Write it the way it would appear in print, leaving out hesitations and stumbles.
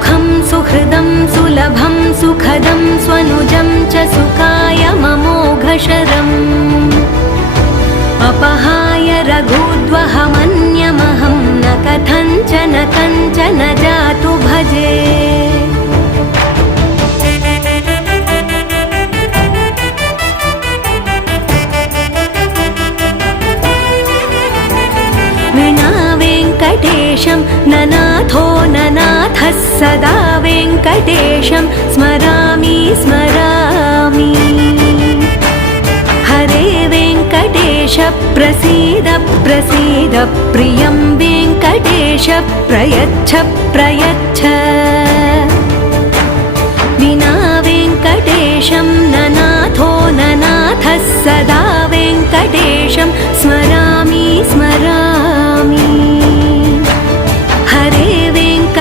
सुखं सुहृदं सुलभं सुखदं स्वनुजं च सुखाय ममोघशरम् अपहाय रघुद्वहमन्यमहं न कथञ्चन कञ्चन जातु भजे। वेङ्कटेशं ननाथो ननाथः सदा वेङ्कटेशं स्मरामि स्मरामि। हरे वेङ्कटेश प्रसीद प्रसीद प्रियं वेङ्कटेश प्रयच्छ प्रयच्छ।